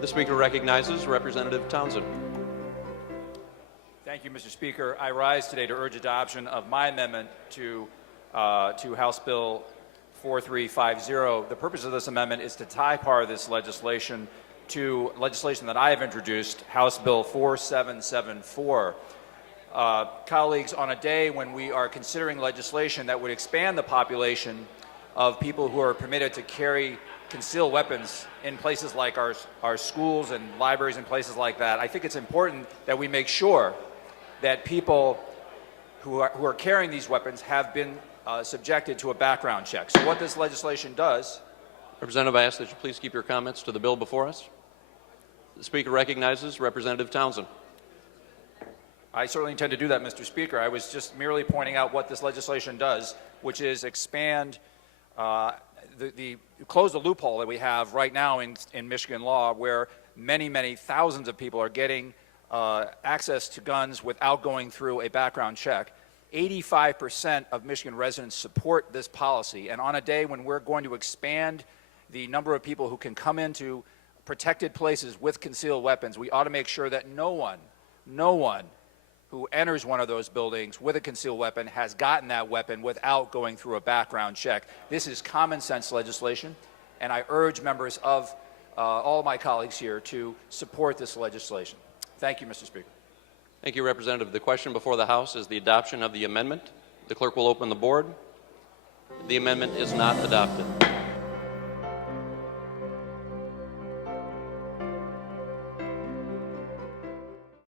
The Speaker recognizes Representative Townsend. Thank you, Mr. Speaker. I rise today to urge adoption of my amendment to House Bill 4350. The purpose of this amendment is to tie part of this legislation to legislation that I have introduced, House Bill 4774. Colleagues, on a day when we are considering legislation that would expand the population of people who are permitted to carry concealed weapons in places like our schools and libraries and places like that, I think it's important that we make sure that people who are carrying these weapons have been subjected to a background check. So what this legislation does... Representative, I ask that you please keep your comments to the bill before us. The Speaker recognizes Representative Townsend. I certainly intend to do that, Mr. Speaker. I was just merely pointing out what this legislation does, which is expand close the loophole that we have right now in Michigan law, where many thousands of people are getting access to guns without going through a background check. 85% of Michigan residents support this policy, and on a day when we're going to expand the number of people who can come into protected places with concealed weapons, we ought to make sure that no one who enters one of those buildings with a concealed weapon has gotten that weapon without going through a background check. This is common sense legislation, and I urge members of all my colleagues here to support this legislation. Thank you, Mr. Speaker. Thank you, Representative. The question before the House is the adoption of the amendment. The clerk will open the board. The amendment is not adopted.